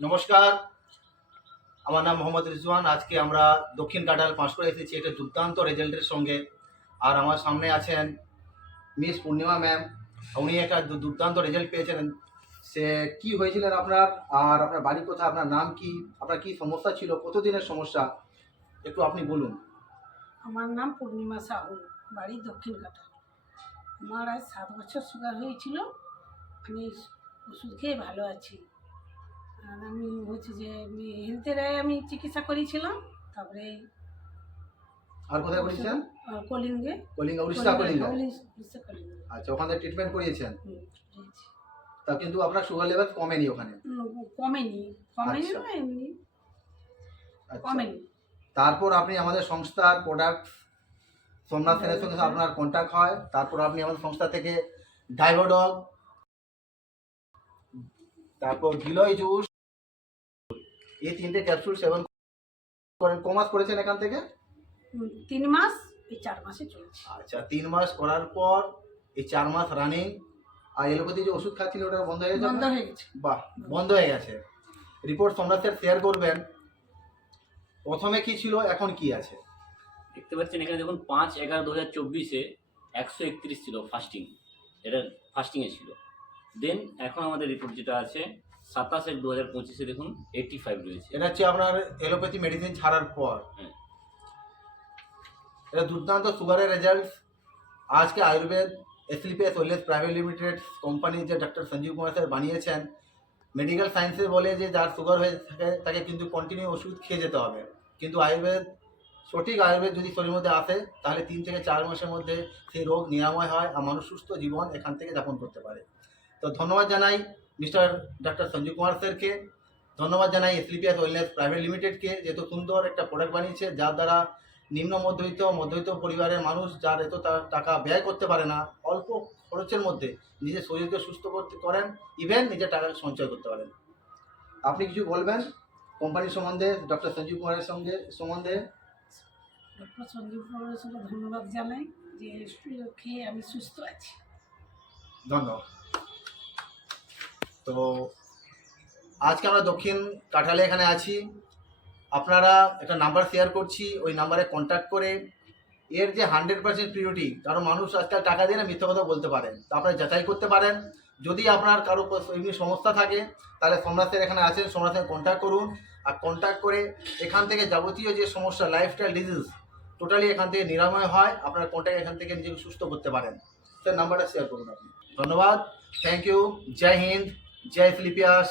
নমস্কার, আমার নাম মোহাম্মদ রিজওয়ান। আজকে আমরা দক্ষিণ কাটাল পাঁশকুড়া এসেছি একটা দুর্দান্ত রেজাল্টের সঙ্গে। আর আমার সামনে আছেন মিস পূর্ণিমা ম্যাম। উনি একটা দুর্দান্ত রেজাল্ট পেয়েছেন। সে কি হয়েছিলেন আপনার, আর আপনার বাড়ি কোথায়, আপনার নাম কি, আপনার কি সমস্যা ছিল, কতদিনের সমস্যা, একটু আপনি বলুন। আমার নাম পূর্ণিমা সাহু, বাড়ি দক্ষিণ কাটা। আমার আজ 7 বছর সুগার হয়েছিল। আমি ওষুধ খেয়ে ভালো আছি। আর আমি হচ্ছে যে হেলথের আমি চিকিৎসা করিয়েছিলাম। তারপরে আর কোথায় করেছেন? কলিঙ্গে। কলিঙ্গা, উড়িষ্যা কলিঙ্গা। উড়িষ্যা কলিঙ্গে। আচ্ছা, ওখানে ট্রিটমেন্ট করিয়েছেন। করিয়েছি। তা কিন্তু আপনার সুগার লেভেল কমেনি ওখানে? কমেনি আচ্ছা। না, এমনি আচ্ছা। কমেনি। তারপর আপনি আমাদের সংস্থার প্রোডাক্ট সোমনাথ সেনের সঙ্গে আপনার কন্ট্যাক্ট হয়। তারপর আপনি আমাদের সংস্থা থেকে ডাইভোডগ, তারপর গিলয় জুস, এই 3টে ক্যাপসুল সেবন করেন। কমাস করেছেন এখান থেকে? 3 মাস, এই 4 মাসে চলছে। আচ্ছা, 3 মাস করার পর এই 4 মাস রানিং। আর এলোপ্যাথি যে ওষুধ খাচ্ছিলেন ওটা বন্ধ হয়ে গেছে? বন্ধ হয়ে গেছে। বাহ, বন্ধ হয়ে গেছে। রিপোর্ট সোমনাথের শেয়ার করবেন। প্রথমে কি ছিল, এখন কি আছে? দেখতে পাচ্ছেন এখানে দেখুন 5/11/2024 131 ছিল ফাস্টিং, এটা ফাস্টিংয়ে ছিল। দেন এখন আমাদের রিপোর্ট যেটা আছে 27/1/2025 দেখুন 85 রয়েছে। এটা হচ্ছে আপনার এলোপ্যাথি মেডিসিন ছাড়ার পর। হ্যাঁ। এটা দুর্দান্ত সুগারের রেজাল্ট। আজকে আয়ুর্বেদ এসলিপিএস ওয়েলনেস প্রাইভেট লিমিটেড কোম্পানির যে ডক্টর সঞ্জীব কুমার স্যার বানিয়েছেন, মেডিকেল সায়েন্সে বলে যে যার সুগার হয়ে থাকে তাকে কিন্তু কন্টিনিউ ওষুধ খেয়ে যেতে হবে। কিন্তু আয়ুর্বেদ, সঠিক আয়ুর্বেদ যদি শরীরের মধ্যে আসে তাহলে 3 থেকে 4 মাসের মধ্যে সেই রোগ নিরাময় হয় আর মানুষ সুস্থ জীবন এখান থেকে যাপন করতে পারে। তো ধন্যবাদ জানাই মিস্টার ডক্টর সঞ্জীব কুমার স্যারকে। ধন্যবাদ জানাই এসলিপিএস ওয়েলনেস প্রাইভেট লিমিটেডকে, যেহেতু সুন্দর একটা প্রোডাক্ট বানিয়েছে যার দ্বারা নিম্ন মধ্যবিত্ত পরিবারের মানুষ যার এত টাকা ব্যয় করতে পারে না, অল্প খরচের মধ্যে নিজের শরীরকে সুস্থ করেন, ইভেন নিজের টাকা সঞ্চয় করতে পারেন। আপনি কিছু বলবেন কোম্পানির সম্বন্ধে, ডক্টর সঞ্জীব কুমারের সম্বন্ধে? ডক্টর সঞ্জীব কুমারের সঙ্গে ধন্যবাদ জানাই যে খেয়ে আমি সুস্থ আছি। ধন্যবাদ। তো আজকে আমরা দক্ষিণ কাঠালে এখানে আছি। আপনারা একটা নাম্বার শেয়ার করছি, ওই নাম্বারে কন্ট্যাক্ট করে এর যে 100% পিউরিটি, কারণ মানুষ আজকাল টাকা দিয়ে না মিথ্যা কথা বলতে পারেন, তা আপনারা যাচাই করতে পারেন। যদি আপনার কারো এমনি সমস্যা থাকে তাহলে সোমনাথের এখানে আছেন, সোমনাথের কন্ট্যাক্ট করুন। আর কন্ট্যাক্ট করে এখান থেকে যাবতীয় যে সমস্যা, লাইফস্টাইল ডিজিজ টোটালি এখান থেকে নিরাময় হয়। আপনার কন্ট্যাক্ট এখান থেকে নিজেকে সুস্থ করতে পারেন। স্যার নাম্বারটা শেয়ার করুন আপনি। ধন্যবাদ, থ্যাংক ইউ। জয় হিন্দ, জয় ফিলিপিয়াস।